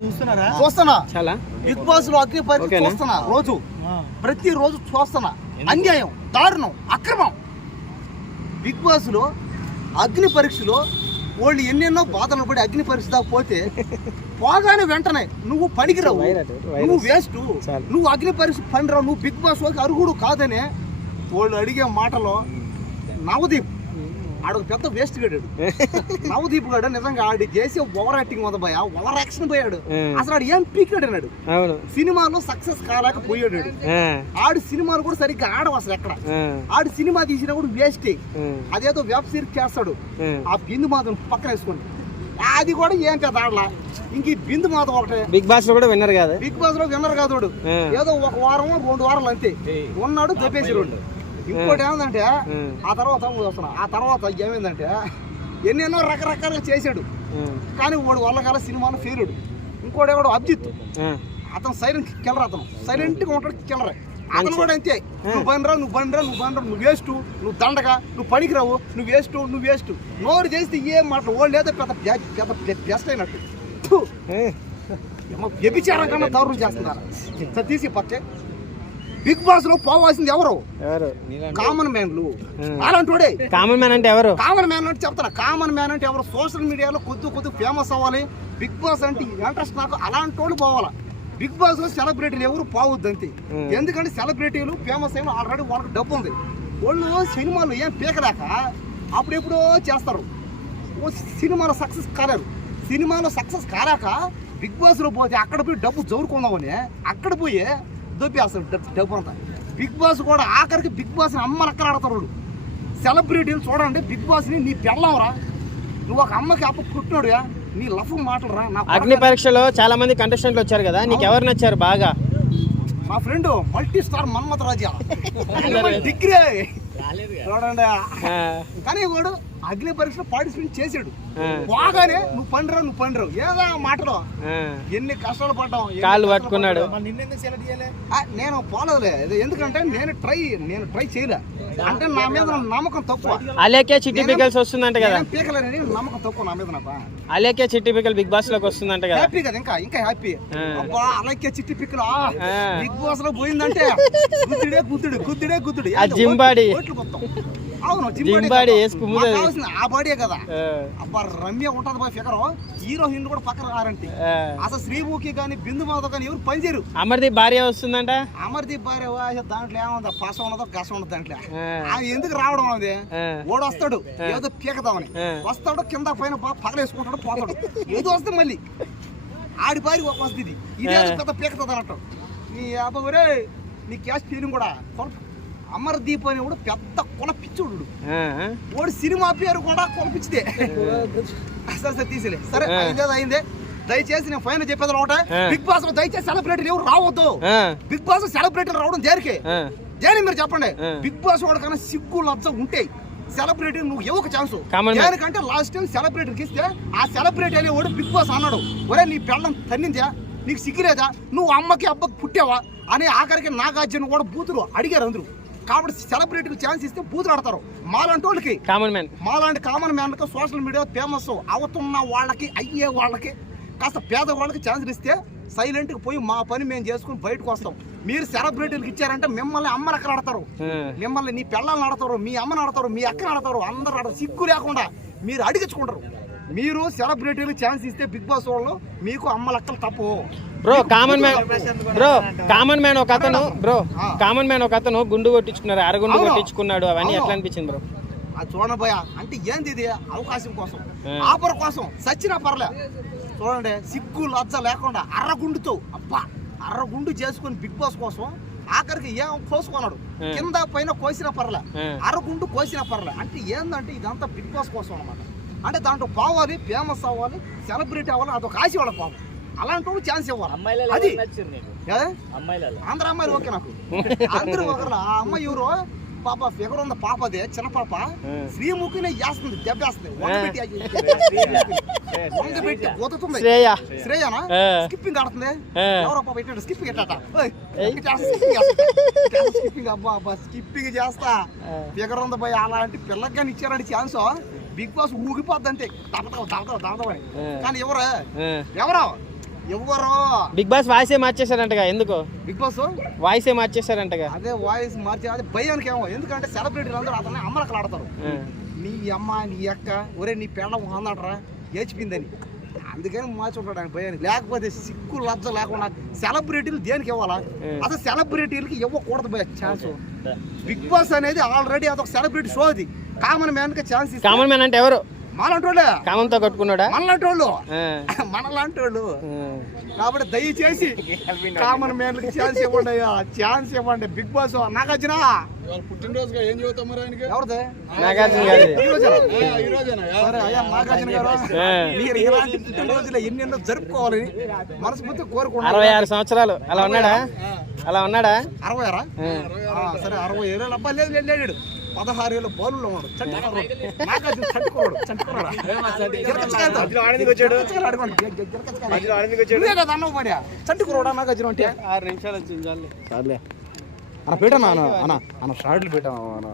చూస్తున్నా. చాలా. బిగ్ బాస్లో అగ్ని? చూస్తున్నా. రోజు. ప్రతి రోజు చూస్తున్నా. అన్యాయం దారుణం అక్రమం. బిగ్ బాస్లో అగ్ని పరీక్షలో వాళ్ళు ఎన్నెన్నో బాధలు పడి అగ్ని పరీక్ష దాకా పోతే పోగానే వెంటనే నువ్వు పనికిరావు. నువ్వు వేస్ట్. నువ్వు అగ్ని పరీక్ష పనిరావు నువ్వు బిగ్ బాస్లోకి అర్హుడు కాదనే వాళ్ళు అడిగే మాటలో నవదీప్ ఆడు పెద్ద వేస్ట్ గడాడు నవదీప్ గడు నిజంగా ఆడి చేసి ఓవర్ యాక్టింగ్ మొదలు పోయా ఓవర్ యాక్షన్ పోయాడు. అసలు ఆడు ఏం పీకాడు అన్నాడు? సినిమాలో సక్సెస్ కాలేకపోయాడు ఆడు. ఆ, ఆడు సినిమాలు కూడా సరిగ్గా ఆడవు అసలు ఎక్కడ. ఆడు సినిమా తీసినా కూడా వేస్టే అదేదో వెబ్ సిరీస్ చేస్తాడు. ఆ. బిందు మాధవ్ పక్కన వేసుకోండి. అది కూడా ఏం కదా ఆడలా. ఇంక ఈ బిందు మాధవ్ ఒకటే. బిగ్ బాస్లో కూడా విన్నర్ కాదు. బిగ్ బాస్లో విన్నర్ కాదు. ఏదో ఒక వారం రెండు వారాలు అంతే. ఉన్నాడు దెబ్బేసి రెండు ఇంకోటి ఏమందంటే. ఆ తర్వాత వస్తున్నా ఆ తర్వాత ఏమైందంటే ఎన్నెన్నో రకరకాలుగా చేశాడు. కానీ వాడు వల్ల కాల సినిమాలో ఫెయిల్డ్ ఇంకోటి ఎవడు అభిజిత్. అతను సైలెంట్ కిల్లర్ అతను. సైలెంట్గా ఉంటాడు కిల్లర్ అతను కూడా అంతే. నువ్వు బండ్రా నువ్వు బండ్రా నువ్వు బండ్రా నువ్వు వేస్ట్ నువ్వు దండగా నువ్వు పనికిరావు నువ్వు వేస్ట్ నువ్వు వేస్ట్. నోరు చేస్తే ఏం మాటలు వాళ్ళు ఏదో పెద్ద పెద్ద బెస్ట్ అయినట్టు. వ్యభిచారం కన్నా దారుణం చేస్తున్నారు. సరే తీసి పక్కే. బిగ్ బాస్లో పోవాల్సింది ఎవరు? ఎవరు? కామన్ మ్యాన్లు. అలాంటి వాడే కామన్ మ్యాన్ అంటే ఎవరు? కామన్ మ్యాన్ అంటే చెప్తారా కామన్ మ్యాన్ అంటే ఎవరు? సోషల్ మీడియాలో కొద్ది కొద్ది ఫేమస్ అవ్వాలి. బిగ్ బాస్ అంటే ఇంట్రెస్ట్ నాకు అలాంటి వాళ్ళు పోవాలా. బిగ్ బాస్లో సెలబ్రిటీలు ఎవరు పోవద్దు అంతే. ఎందుకంటే సెలబ్రిటీలు ఫేమస్ అయిన ఆల్రెడీ వాళ్ళకి డబ్బు ఉంది. వాళ్ళు సినిమాలు ఏం పీకలేక అప్పుడెప్పుడో చేస్తారు. ఓ సినిమాలో సక్సెస్ కాలేరు సినిమాలో సక్సెస్ కాలేక బిగ్ బాస్లో పోతే అక్కడ పోయి డబ్బు జోరుకుందామని అక్కడ పోయి దొబ్బేస్తారు డబ్బు- అంతా. బిగ్ బాస్ కూడా ఆఖరికి బిగ్ బాస్ అమ్మలక్కలు ఆడతారు వాళ్ళు సెలబ్రిటీలు చూడండి బిగ్ బాస్ని నీ పెళ్ళంరా నువ్వు ఒక అమ్మకి అప్ప పుట్టినోడుగా నీ లఫ్ మాటలురా. అగ్ని పరీక్షలో చాలా మంది కంటెస్టెంట్లు వచ్చారు కదా నీకు ఎవరు నచ్చారు బాగా? మా friend multi star Manmatha Raja degree చూడండి. కానీ వాడు అగ్ని పరీక్షలో పార్టిసిపేట్ చేశాడు. బాగానే నువ్వు పండిరావు నువ్వు పండిరావు. ఏదో మాటలో. ఎన్ని కష్టాలు పడ్డాం కాళ్ళు పట్టుకున్నాడు. నేను పోలేదులే ఇది ఎందుకంటే నేను ట్రై నేను ట్రై చేయలే. అంటే నా మీద నమ్మకం తక్కువ. అలేకే చిట్టి పికల్స్ వస్తుందంట కదా. నేను పీకలేనని నమ్మకం తక్కువ నా మీద నాకు. అలేకే చిట్టి పికల్ బిగ్ బాస్లోకి వస్తుందంట కదా. హ్యాపీ కదా ఇంకా ఇంకా హ్యాపీ. అబ్బా అలాగే చిట్టి పిక్కలా ఆ. బిగ్ బాస్లో పోయిందంటే గుద్దుడే గుద్దుడు గుద్దుడే గుద్దుడు. ఆ అవును జిమ్ బాడీ. కావాల్సింది ఆ బాడీ కదా. అబ్బా రమ్య ఉంటది బా ఫిగర్. హీరో హిందూ కూడా పక్కన రారంటే. అసలు శ్రీముఖి కానీ బిందు మాధవ్ కానీ ఎవరు పనిచేయరు. అమర్దీప్ భార్య వస్తుందంట? అమర్దీప్ భార్య దాంట్లో ఏముంది? పస ఉండదు గస ఉండదు దాంట్లో. ఆ, ఆమె ఎందుకు రావడం అది? ఓడు వస్తాడు ఏదో పీకదామని. వస్తాడు కింద పైన పగలేసుకుంటాడు పోతాడు. ఏదో వస్తే మళ్ళీ. ఆడి పారి వస్తుంది ఇది. ఇదేదో పెద్ద పీకతుంది అన్నట్టు నీ అబ్బరే నీ క్యాష్ ఫీలింగ్ కూడా. అమర్దీప్ అని కూడా పెద్ద కుల పిచ్చుడు. ఆ, వాడు సినిమా పేరు కూడా కుల పిచ్చిదే. సరే సరే తీసిలే. సరే. అయిందే అయిందే. దయచేసి నేను ఫైనల్ చెప్పేది ఒకటే. బిగ్ బాస్లో దయచేసి సెలబ్రిటీలు ఎవరు రావద్దు. బిగ్ బాస్ సెలబ్రిటీలు రావడం దేనికి? దేని మీరు చెప్పండి. బిగ్ బాస్ వాడు కన్నా సిగ్గు లజ్జ ఉంటే సెలబ్రిటీ నువ్వు ఇవ్వక ఛాన్స్. దేనికంటే లాస్ట్ టైం సెలబ్రిటీకి ఇస్తే ఆ సెలబ్రిటీ అనే వాడు బిగ్ బాస్ అన్నాడు. ఒరే నీ పెళ్ళం తన్నిందా? నీకు సిగ్గులేదా? నువ్వు అమ్మకి అబ్బకి పుట్టావా? అని ఆఖరికి నాగార్జున కూడా బూతులు అడిగారు అందరూ. కాబట్టి సెలబ్రిటీకి ఛాన్స్ ఇస్తే బూతులు ఆడతారు. మాలాంటి వాళ్ళకి. కామన్ మ్యాన్ మాలాంటి కామన్ మ్యాన్లకు సోషల్ మీడియా ఫేమస్ అవుతున్న వాళ్ళకి అయ్యే వాళ్ళకి కాస్త పేద వాళ్ళకి ఛాన్స్ ఇస్తే సైలెంట్గా పోయి మా పని మేము చేసుకుని బయటకు వస్తాం. మీరు సెలబ్రిటీలకు ఇచ్చారంటే మిమ్మల్ని అమ్మలు ఎక్కడ ఆడతారు? మిమ్మల్ని నీ పిల్లల్ని ఆడతారు మీ అమ్మని ఆడతారు మీ అక్కని ఆడతారు అందరు ఆడతారు. సిగ్గు లేకుండా మీరు అడిగించుకుంటారు. మీరు సెలబ్రిటీలు ఛాన్స్ ఇస్తే బిగ్ బాస్ వాళ్ళు మీకు అమ్మ లెక్కలు తప్పు. Bro common man bro common man ఒక అతను బ్రో కామన్ మ్యాన్ ఒక అతను గుండు కొట్టించుకున్నారు అరగుండు. కొట్టించుకున్నాడు అవన్నీ అవును. ఎట్లా అనిపించింది బ్రో? ఆ చూడబోయ అంటే ఏంది ఇది? అవకాశం కోసం. ఆఫర్ కోసం. సచ్చినా పర్లే. చూడండి సిగ్గు లజ్జ లేకుండా అర్రగుండుతో అబ్బా అర్రగుండు చేసుకుని బిగ్ బాస్ కోసం ఆఖరికి ఏం కోసుకున్నాడు. కింద పైన కోసిన పర్లే. అరగుండు కోసిన పర్లే. అంటే ఏందంటే ఇదంతా బిగ్ బాస్ కోసం అనమాట అంటే దాంట్లో పోవాలి ఫేమస్ అవ్వాలి సెలబ్రిటీ అవ్వాలి అదొక ఆశ వాళ్ళకి పాపం అలాంటి వాళ్ళు ఛాన్స్ ఇవ్వాలి అది? ఆంధ్ర అమ్మాయిలు ఓకే నాకు. అందరూ ఒకరు. ఆ అమ్మాయి ఎవరు? పాప ఫిగర్ ఉంది పాప అదే చిన్న పాప. శ్రీముఖిని చేస్తుంది దెబ్బేస్తుంది. గుతుతుంది. శ్రేయ. శ్రేయనా. స్కిప్పింగ్ ఆడుతుంది. ఎవరో పాప ఇట్లా స్కిప్పింగ్. స్కిప్పింగ్ అబ్బా అబ్బా స్కిప్పింగ్ చేస్తా. ఫిగర్ ఉంది పోయి అలాంటి పిల్లకి కానీ ఇచ్చారంటే ఛాన్స్ బిగ్ బాస్ ఊగిపోద్ది అంతే దబదవ దబదవ. కానీ ఎవరు? ఎవరు? ఎవరు? బిగ్ బాస్ వాయిసే మార్చేశారంటగా ఎందుకు? Big boss? వాయిసే మార్చేశారంటగా? అదే వాయిస్ మార్చి అదే భయానికి ఏమో. ఎందుకంటే సెలబ్రిటీలు అందరూ అతన్ని అమ్మలకలు ఆడతారు. నీ అమ్మ నీ అక్క ఒరే నీ పెళ్ళం అందడరా ఏచిపోయిందని అందుకని మార్చుంటాడు ఆయన భయానికి. లేకపోతే సిక్కు లజ్జ లేకుండా సెలబ్రిటీలు దేనికి ఇవ్వాలా? అసలు సెలబ్రిటీలకి ఇవ్వకూడదు భయ ఛాన్స్. బిగ్ బాస్ అనేది ఆల్రెడీ అదొక సెలబ్రిటీ షో అది కామన్ మ్యాన్కి ఛాన్స్ కామన్ మ్యాన్ అంటే ఎవరు? మనలాంటి వాళ్ళే కామంతో కట్టుకున్నాడా? మనలాంటి వాళ్ళు ఆ. మనలాంటి వాళ్ళు ఆ. కాబట్టి దయచేసి కామన్ మ్యాన్కి ఛాన్స్ ఇవ్వండి అయ్యా. ఛాన్స్ ఇవ్వండి. Big boss Nagarjuna. పుట్టినరోజుగా ఏం చదువుతాం మరి ఆయనకి? ఎవరిది? నాగార్జున గారి ఈ రోజేనా? ఈ రోజేనా? సరే అయ్యా నాగార్జున గారు ఆ. మీరు ఇలాంటి పుట్టినరోజులు ఎన్నెన్నో జరుపుకోవాలని మనస్ఫూర్తి కోరుకుంటున్నాను. అరవై ఆరు సంవత్సరాలు. అలా ఉన్నాడా? అలా ఉన్నాడా? అరవై ఆరా? సరే అరవై ఏళ్ళు అబ్బా లేదు లేడు. పదహారు ఏళ్ళు బౌలు ఉన్నాడు చంటుకున్నాడు నాగార్జున అంటే? ఆరు నిమిషాలు వచ్చింది చాలు. సర్లే. అన్న పెట్టాను అన్న అన్న అన్న షార్ట్లు పెట్టాను అన్న?